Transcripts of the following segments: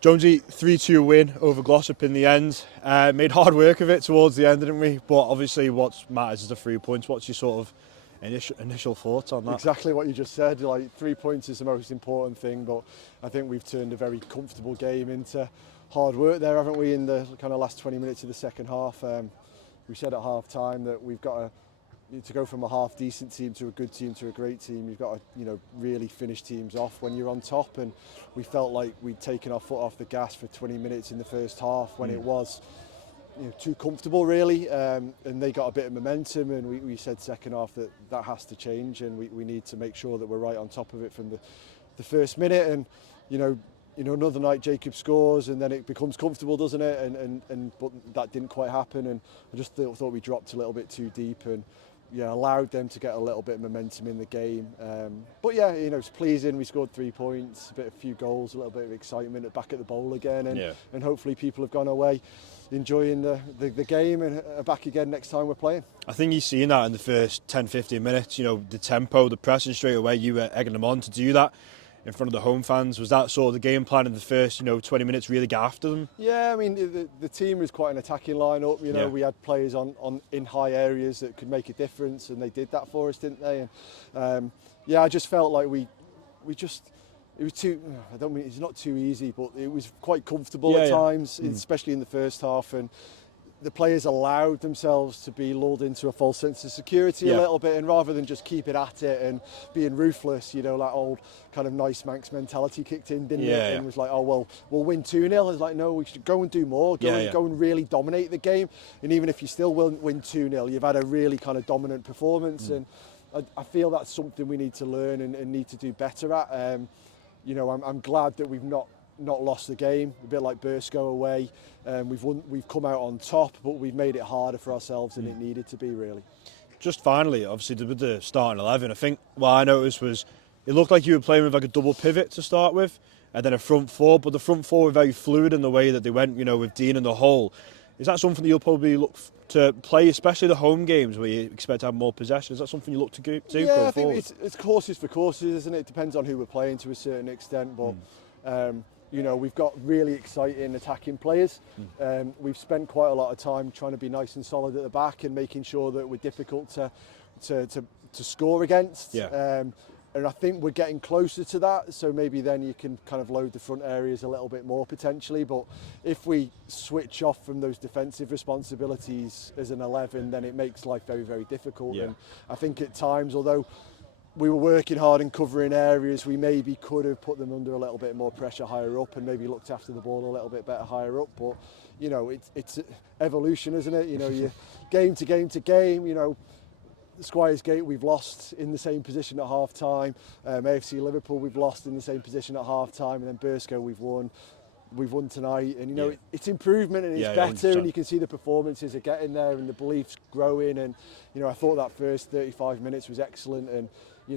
Jonesy, 3-2 win over Glossop in the end. Made hard work of it towards the end, didn't we? But obviously what matters is the 3 points. What's your sort of initial thoughts on that? Exactly what you just said. Like 3 points is the most important thing, but I think we've turned a very comfortable game into hard work there, haven't we, in the kind of last 20 minutes of the second half. We said at half time that we've got to go from a half decent team to a good team to a great team. You've got to really finish teams off when you're on top, and we felt like we'd taken our foot off the gas for 20 minutes in the first half when it was too comfortable really, and they got a bit of momentum, and we said second half that has to change, and we need to make sure that we're right on top of it from the first minute. And another night Jacob scores and then it becomes comfortable, doesn't it? But that didn't quite happen, and I just thought we dropped a little bit too deep and allowed them to get a little bit of momentum in the game. But it's pleasing. We scored 3 points, a few goals, a little bit of excitement back at the bowl again, and hopefully people have gone away enjoying the game and are back again next time we're playing. I think you've seen that in the first 10-15 minutes. The tempo, the pressing straight away. You were egging them on to do that in front of the home fans. Was that sort of the game plan in the first 20 minutes, really get after them? Yeah, I mean the team was quite an attacking lineup. We had players on in high areas that could make a difference, and they did that for us, didn't they? And I just felt like it was too. I don't mean it's not too easy, but it was quite comfortable at times, especially in the first half, and the players allowed themselves to be lulled into a false sense of security a little bit, and rather than just keep it at it and being ruthless, that old kind of nice Manx mentality kicked in, didn't it? And was like, oh well, we'll win 2-0. It's like, no, we should go and do more, go and really dominate the game. And even if you still win 2-0, you've had a really kind of dominant performance, and I feel that's something we need to learn and need to do better at. I'm glad that we've not lost the game, a bit like Burscough away. We've come out on top, but we've made it harder for ourselves than it needed to be, really. Just finally, obviously with the starting 11, I think what I noticed was it looked like you were playing with like a double pivot to start with, and then a front four, but the front four were very fluid in the way that they went, with Dean in the hole. Is that something that you'll probably look to play, especially the home games where you expect to have more possession? Is that something you look to do going forward? Yeah, I think it's courses for courses, isn't it? It depends on who we're playing to a certain extent, but we've got really exciting attacking players. We've spent quite a lot of time trying to be nice and solid at the back and making sure that we're difficult to score against. And I think we're getting closer to that, so maybe then you can kind of load the front areas a little bit more potentially. But if we switch off from those defensive responsibilities as an 11, then it makes life very, very difficult. And I think at times, although we were working hard and covering areas, we maybe could have put them under a little bit more pressure higher up and maybe looked after the ball a little bit better higher up. But it's evolution, isn't it? You game to game to game. Squires Gate we've lost in the same position at half time. AFC Liverpool we've lost in the same position at half time, and then Burscough we've won tonight, and it's improvement and it's better, 100%. And you can see the performances are getting there and the belief's growing, and I thought that first 35 minutes was excellent, and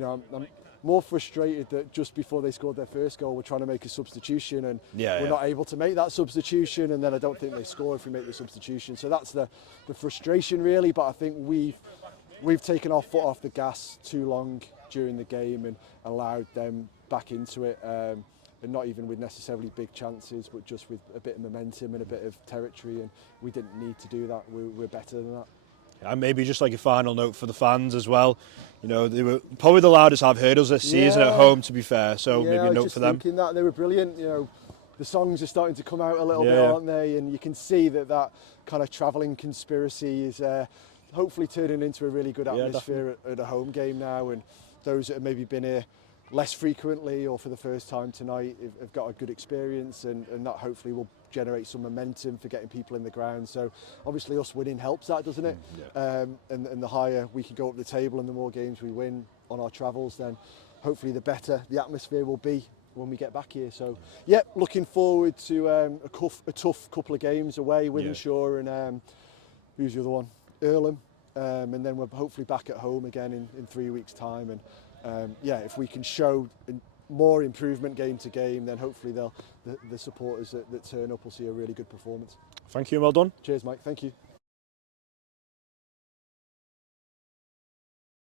I'm more frustrated that just before they scored their first goal we're trying to make a substitution and we're not able to make that substitution, and then I don't think they score if we make the substitution. So that's the frustration really, but I think we've taken our foot off the gas too long during the game and allowed them back into it, and not even with necessarily big chances, but just with a bit of momentum and a bit of territory, and we didn't need to do that. We're better than that. And maybe just like a final note for the fans as well. They were probably the loudest I've heard us this season at home, to be fair, so maybe a note for them. I was just thinking that they were brilliant. The songs are starting to come out a little bit, aren't they? And you can see that kind of travelling conspiracy is hopefully turning into a really good atmosphere at a home game now, and those that have maybe been here less frequently or for the first time tonight have got a good experience, and that hopefully will generate some momentum for getting people in the ground. So obviously us winning helps that, doesn't it? And the higher we can go up the table and the more games we win on our travels, then hopefully the better the atmosphere will be when we get back here. So looking forward to a tough couple of games away, Wythenshawe and who's the other one? Earlham, and then we're hopefully back at home again in 3 weeks' time. And if we can show more improvement game to game, then hopefully the supporters that turn up will see a really good performance. Thank you, well done. Cheers, Mike. Thank you.